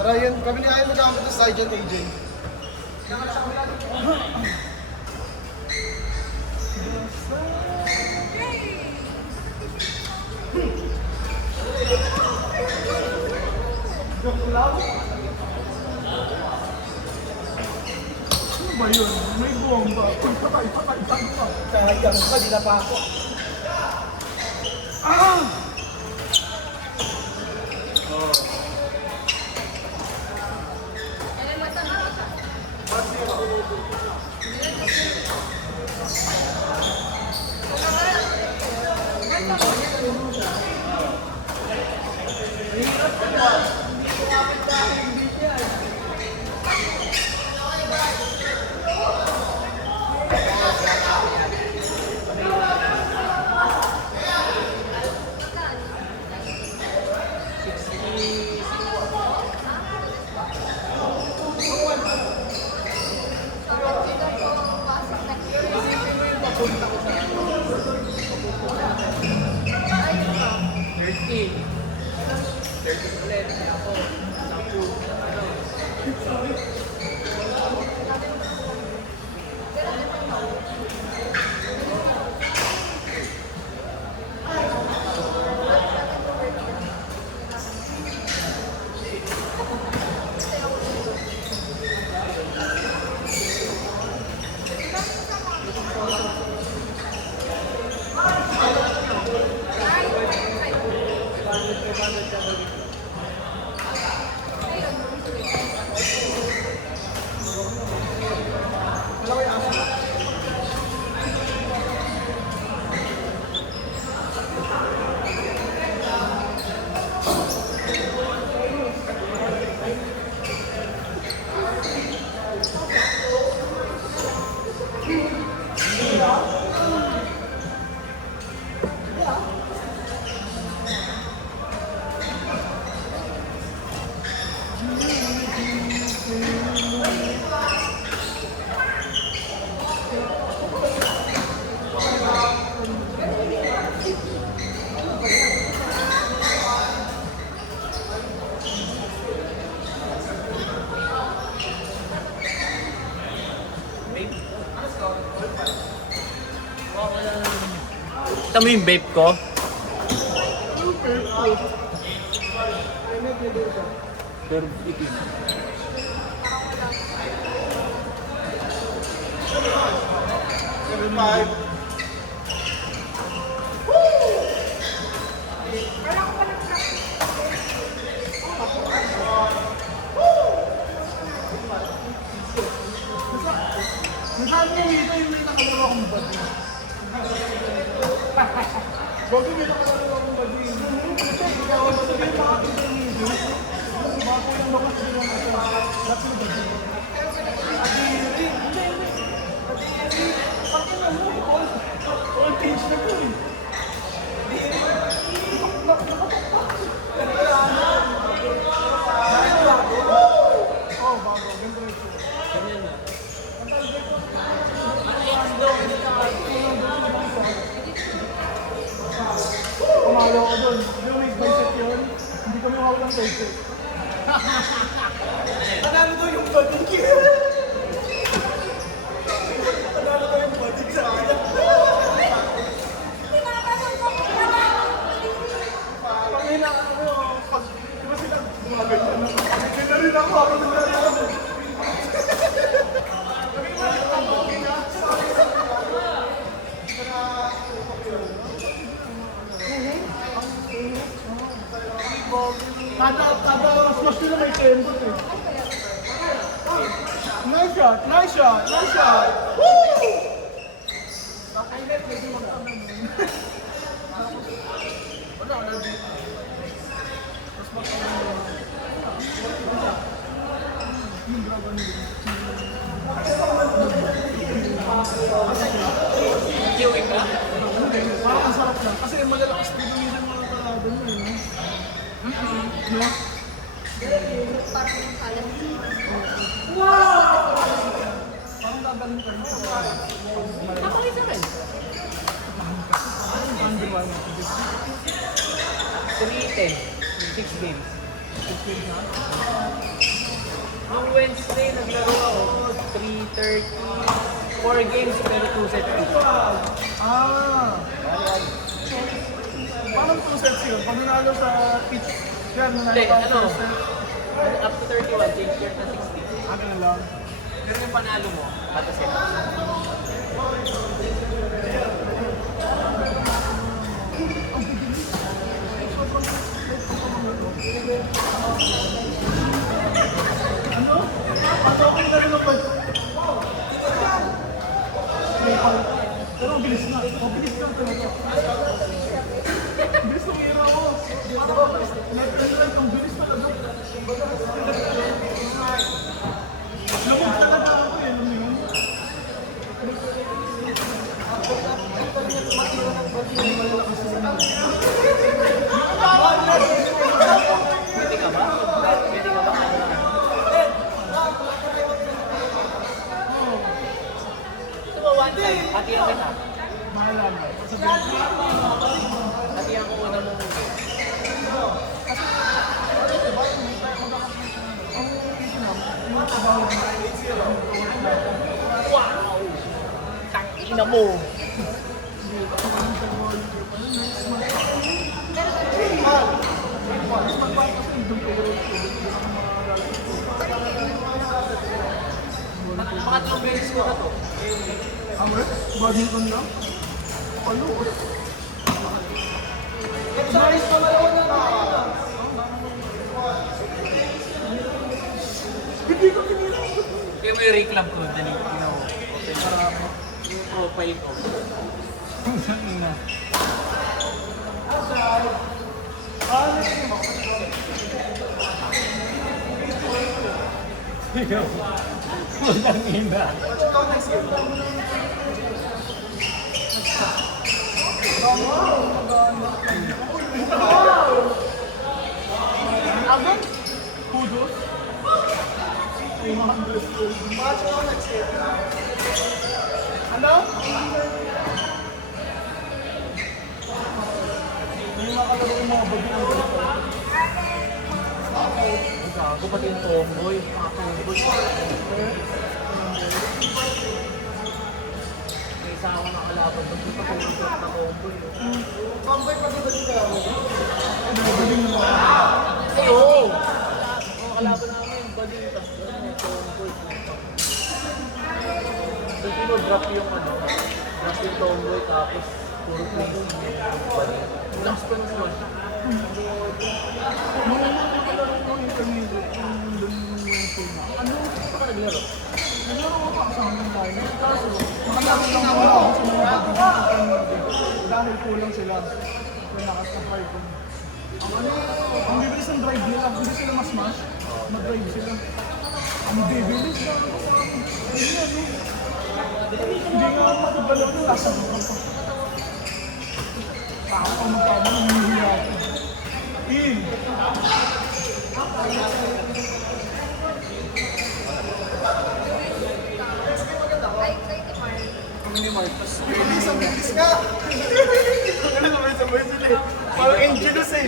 Ryan, kami ni Ryan magkakapat sa side dyan, AJ. Joke lang. Ano ba yun? May bomba. Patay pa. Sayang ka, di na pa ako. Ah! Oh. Kita mo yung vape ko? Pero itim. Nasaan mo dito yung may nakalaro akong body? Bakit may nakalaro akong body? Kasi ikaw ang sabihin makakita yung video. Bako yung lakas din ang ito. Lakas yung body. Hindi. Bakit na mo? All page na ko eh. Oh, bago. Ganda ito. Ganyan na. Pumalo ko doon. Yung may bicep yun, hindi kami mawala ng bicep. Panalo daw yung body kill. Panalo daw yung body sa kanya. Pag may nakakano, pag di ba sila gumaganyan na, ganda rin ako, ako ganda rin ako. Kada smash nila may tempo eh. Nice shot! Woo! Kiwi ka? Parang ang sarap lang. Kasi malalakas din yung mga kalado mo eh. No? Wow! Parang gagaling ka rin. Ako isa rin. Underway mo. 3-10. 6 games. 6 games na? Wednesday, naglaro ako 3:30. 4 games, pero 2 sets each. Ah! Paano 2 sets yun? Pag nanalo sa pitch, yan, nanalo Hindi, ka ano? first set. Up to 31, change year na 60. Ah, ganun lang. Pero yung panalo mo, kada set. Ano? Pato ako yung ganun ba? Pero ang bilis na. Ang bilis na talaga. Ang bilis ng hero ko. Left and right, ang bilis talaga. Labog talaga ako eh, alam mo yun? Pwede ka ba? Pwede ka ba? Ito ba one time? Hatiyan kita. Bahala na. Sabihin ko. Hatiyan ko una mo muna. Yung trabaho ko. Wow! Tangina mo! Pangatlong beses ko na to. Ang rep, badminton lang. Ano? Exercise pa malawan na lang. Hindi ko kinila. Kaya may reclam ko, dali. Para yung profile ko. Ang ina. Walang ina. Agad? Kudos? 300 gold. Match ako nag-save. Ano? Yung nakalaro yung mga bagay ng ganito. Gago pati yung tomboy. Tomboy. May isa ako nakalaban doon. Dito ko yung na tomboy. Pambay pa dito dito ako. Magaling na mga. Ay, oo! Oo, kalaban namin. Bading. Tapos may tomboy. So, drop yung ano. Drop yung tomboy. Tapos puro placing yung bading. Last pa naman. Nung nakalaro ko yung intermediate, yung doon yung Wednesday na. Ano? Saan ka naglaro? Naglaro ko pa sa hanggang tayo. Kaso, nakalaro lang naman ako sa mga bagay ng intermediate. Dahil kulang sila. Kaya nakastapay ko. Ang ano, ang bibilis ng drive nila. Hindi sila mas-smash. Mag-drive sila. Ang bibilis na ako. Hindi nga matubalaw ng lasa ko. Tao ka magkano, hinihiya ako. In! Kami ni Marcos. Bilis, ang bilis ka! Ano naman sabay sila? Parang Angelus eh.